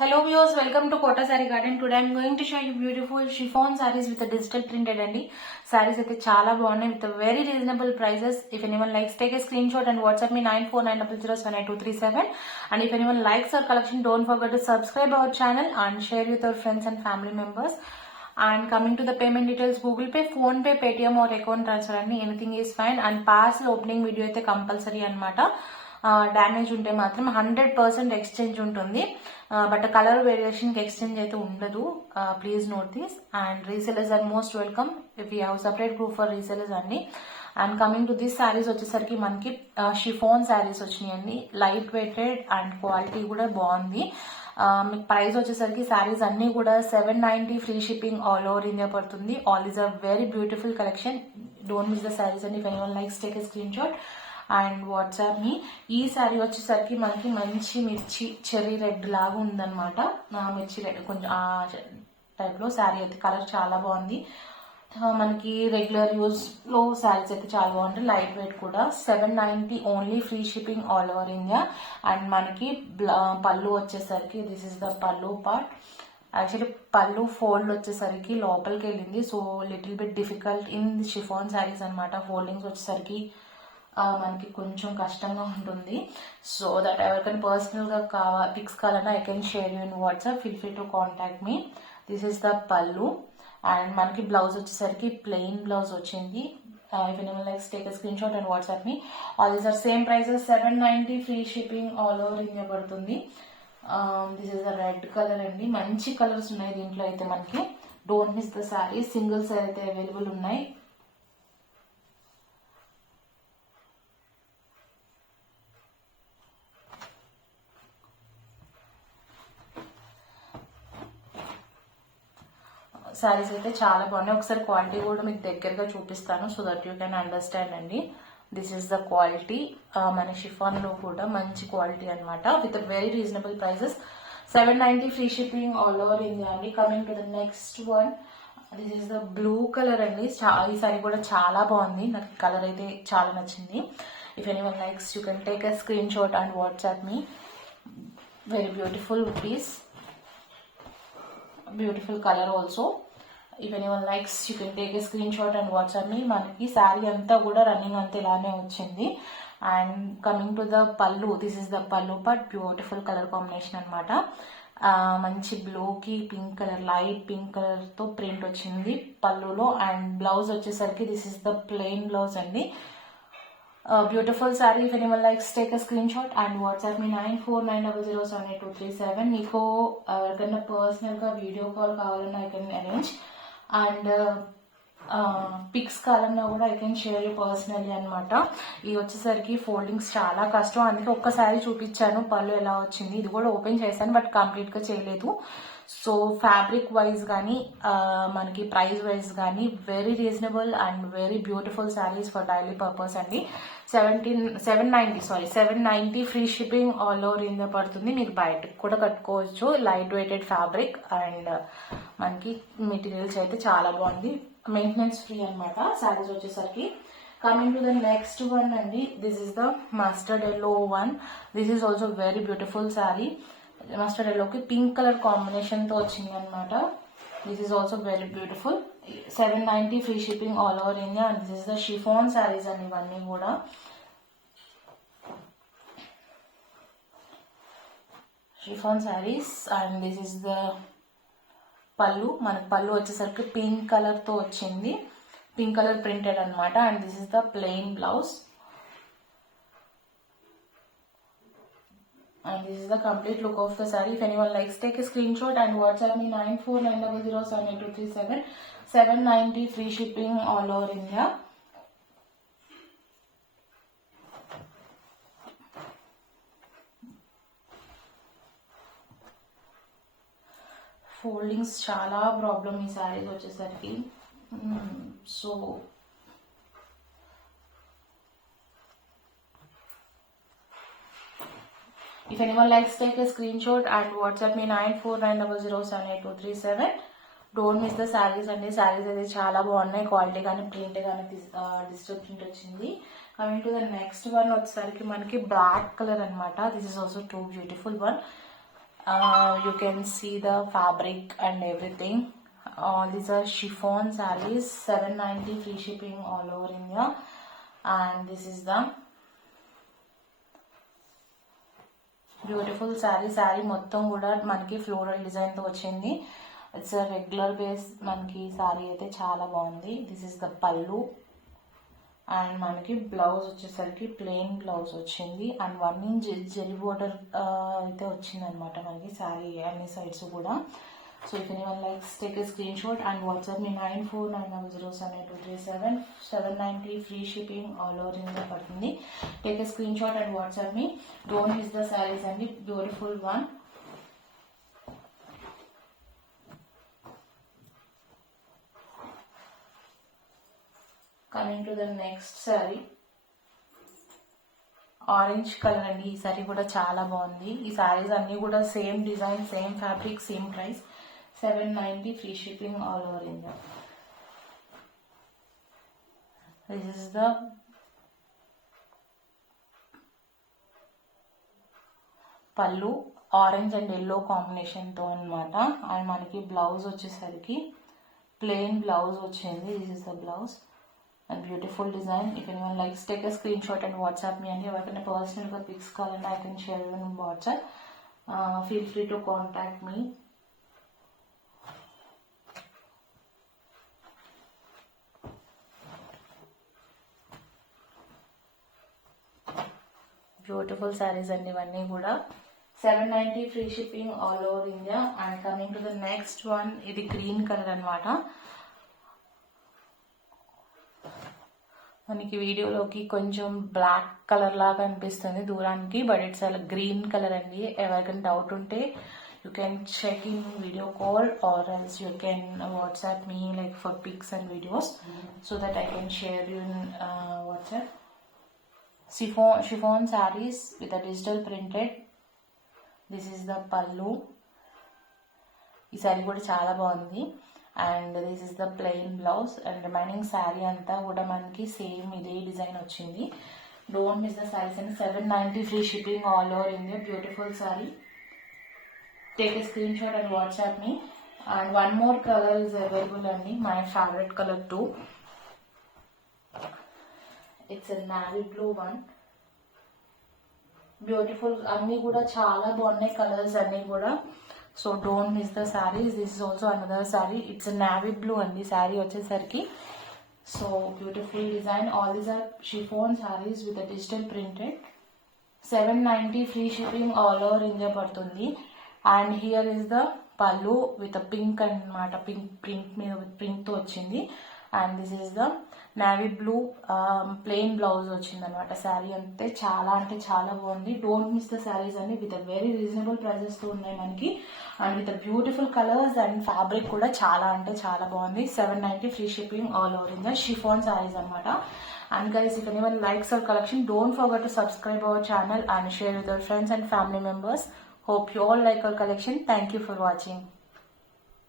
Hello viewers, welcome to Kota Saree Garden. Today I'm going to show you beautiful chiffon sarees with a digital printed andi. Sarees aithe chaala baagunnai with a very reasonable prices. If anyone likes, take a screenshot and WhatsApp me 9490078237. And if anyone likes our collection, don't forget to subscribe our channel and share with your friends and family members. And coming to the payment details, Google Pay, Phone Pay, Paytm or account transfer andi anything is fine. And parcel opening video aithe compulsory anamata. Damage ఉంటే మాత్రం 100% ఎక్స్చేంజ్ ఉంటుంది. But colour వేరియేషన్కి exchange అయితే ఉండదు. Please note this. And resellers are most welcome. If you have separate group for resellers అండి. And coming to this sarees వచ్చేసరికి మనకి షిఫోన్ శారీస్ వచ్చినాయండి. లైట్ వెయిటెడ్ అండ్ క్వాలిటీ కూడా బాగుంది. మీకు ప్రైస్ వచ్చేసరికి శారీస్ అన్ని కూడా 790 free shipping all over India పడుతుంది. All is a very beautiful collection. Don't miss the sarees అండి. If anyone likes, take a screenshot and WhatsApp me. ఈ శారీ వచ్చేసరికి మనకి మంచి మిర్చి చెర్రీ రెడ్ లాగా ఉందన్నమాట. మిర్చి రెడ్ కొంచెం ఆ టైప్ లో శారీ అయితే కలర్ చాలా బాగుంది. మనకి రెగ్యులర్ యూజ్ లో శారీస్ అయితే చాలా బాగుంటాయి. లైట్ వెయిట్ కూడా. 790 only free shipping all over India. And మనకి పళ్ళు వచ్చేసరికి this is the pallu part. Actually పళ్ళు ఫోల్డ్ వచ్చేసరికి లోపలికి వెళ్ళింది. So little bit difficult in the chiffon saris అనమాట. ఫోల్డింగ్స్ వచ్చేసరికి మనకి కొంచెం కష్టంగా ఉంటుంది. సో దట్ ఎవరికైనా పర్సనల్గా పిక్స్ కావాలన్నా I can share you in WhatsApp. Feel free to contact me. This is the pallu. And మనకి బ్లౌజ్ వచ్చేసరికి ప్లెయిన్ బ్లౌజ్ వచ్చింది. If anyone likes, take a screenshot and WhatsApp me. All these are same prices. 790 free shipping all over India పడుతుంది. This is the red colour అండి. మంచి colours ఉన్నాయి దీంట్లో అయితే మనకి. Don't miss the saree. Singles అయితే available ఉన్నాయి. శారీస్ అయితే చాలా బాగున్నాయి. ఒకసారి క్వాలిటీ కూడా మీకు దగ్గరగా చూపిస్తాను so that you can understand అండి. This is the quality. మన షిఫాన్ లో కూడా మంచి క్వాలిటీ అనమాట. With very reasonable prices. 790 free shipping all over India అండి. Coming to the next one. This is the blue colour అండి. ఈ సారీ కూడా చాలా బాగుంది. నాకు కలర్ అయితే చాలా నచ్చింది. If anyone likes, you can take a screenshot and WhatsApp me. Very beautiful piece. Beautiful colour also. If anyone likes, you can take a screenshot and WhatsApp me. మనకి శారీ అంతా కూడా రన్నింగ్ అంతా ఇలానే వచ్చింది. And coming to the pallu, this is the pallu part. Beautiful colour combination అనమాట. మంచి బ్లూకి pink colour, light pink colour తో ప్రింట్ వచ్చింది పళ్ళులో. అండ్ బ్లౌజ్ వచ్చేసరికి this is the plain blouse అండి. Beautiful saree. If anyone likes, take a screenshot and WhatsApp me 9490078237. మీకు ఎవరికైనా పర్సనల్ గా వీడియో కాల్ కావాలన్నా I can arrange. And pics కావాలన్నా కూడా I can share you personally అనమాట. ఇది వచ్చేసరికి ఫోల్డింగ్స్ చాలా కష్టం. అందుకే ఒక్కసారి చూపించాను పళ్ళు ఎలా వచ్చింది. ఇది కూడా ఓపెన్ చేశాను బట్ కంప్లీట్ గా చేయలేదు. సో ఫ్యాబ్రిక్ వైజ్ కానీ మనకి ప్రైస్ వైజ్ కానీ very reasonable and very beautiful sarees for daily purpose అండి. 790 free shipping all over India పడుతుంది. మీరు బయటకు కూడా కట్టుకోవచ్చు. లైట్ వెయిటెడ్ ఫ్యాబ్రిక్ అండ్ మనకి మెటీరియల్స్ అయితే చాలా బాగుంది. మెయింటెనెన్స్ ఫ్రీ అనమాట శారీస్ వచ్చేసరికి. Coming to the next one అండి. This is the mustard yellow one. This is also very beautiful saree. Mustard ఎల్లోకి పింక్ కలర్ కాంబినేషన్ తో వచ్చింది అనమాట. This is also very beautiful. 790 free shipping all over India. And this is the chiffon saris అండి ఇవన్నీ కూడా. షిఫాన్ saris. And this is the పళ్ళు. మనకి పళ్ళు వచ్చేసరికి పింక్ కలర్ తో వచ్చింది. పింక్ కలర్ ప్రింటెడ్ అనమాట. And this is the plain blouse. And this is the complete look of the saree. If anyone likes, take a screenshot and WhatsApp me 9490078237. 790 free shipping all over India. Foldings చాలా ప్రాబ్లం ఈ శారీస్ వచ్చేసరికి. So if anyone likes, take a screenshot and WhatsApp me 9490078237. Don't miss the sarees అండి. శారీస్ అయితే చాలా బాగున్నాయి. క్వాలిటీ కానీ ప్రింట్ కానీ digital print వచ్చింది. Coming to the next one వచ్చేసరికి మనకి బ్లాక్ కలర్ అనమాట. This is also two beautiful one. You can see the fabric and everything. All these are chiffon sarees, 790 free shipping all over India. And this is the beautiful saree మొత్తం కూడా మనకి floral design తో వచ్చింది. It's a regular base. మనకి శారీ అయితే చాలా బాగుంది. This is the pallu and మనకి బ్లౌజ్ వచ్చేసరికి ప్లెయిన్ బ్లౌజ్ వచ్చింది అండ్ 1 ఇంచ్ జెరీ బోర్డర్ అయితే వచ్చింది అనమాట మనకి శారీ అన్ని సైడ్స్ కూడా. So if anyone likes take a screenshot and WhatsApp me 9490078237. 790 free shipping all over India పడుతుంది. Take a screenshot and WhatsApp me. Don't miss the sarees అండి. Beautiful one. Coming to the next saree, orange colour అండి. ఈ సారీ కూడా చాలా బాగుంది. ఈ సారీస్ అన్ని కూడా same design, same fabric, same price. 790 free shipping all over India. This is the pallu, orange and yellow combination తో అన్నమాట. అండ్ మనకి బ్లౌజ్ వచ్చేసరికి ప్లెయిన్ బ్లౌజ్ వచ్చింది. This is the blouse and beautiful design. If anyone likes take a screenshot and WhatsApp me అండి. ఎవరికైనా పర్సనల్గా pics కావాలంటే I can share in WhatsApp. Feel free to contact me. Beautiful sarees అండి ఇవన్నీ కూడా. 790 free shipping all over India. And coming to the next one, ఇది green colour అనమాట. మనకి వీడియోలోకి కొంచెం బ్లాక్ కలర్ లాగా అనిపిస్తుంది దూరానికి, బట్ ఇట్స్ అలా గ్రీన్ కలర్ అండి. ఎవరికైనా డౌట్ ఉంటే you can check in video call or else you can WhatsApp me like for pics and videos so that I can share you in WhatsApp. Chiffon sarees with a digital printed. This is the pallu. ఈ సారీ కూడా చాలా బాగుంది. And this is the plain blouse and remaining saree అంతా కూడా మనకి same ఇదే design వచ్చింది. Don't miss the sarees and 790 free shipping all over India. Beautiful saree. Take a screenshot and WhatsApp me. And one more colour is available అండి, my favourite colour too. It's navy blue one. Beautiful, అన్ని కూడా చాలా బాగున్నాయి colours అన్ని కూడా. So don't miss the saris. This is also another sari. It's navy blue అండి సారీ వచ్చేసరికి. So beautiful design. All these are chiffon saris with digital printed. 790 free shipping all over India పడుతుంది. And here is the pallu with pink అన్నమాట. Pink print మీద print తో వచ్చింది. And this is the navy blue plain blouse వచ్చింది అనమాట. శారీ అంటే చాలా బాగుంది. డోంట్ మిస్ ద శారీస్ అండి. విత్ వెరీ రీజనబుల్ ప్రైజెస్ తో ఉన్నాయి మనకి. And with beautiful colours and fabric కూడా చాలా బాగుంది. 790 free shipping all over India. Chiffon saris అనమాట. And guys, if anyone likes our collection, don't forget to subscribe our channel and share with your friends and family members. Hope you all like our collection. Thank you for watching.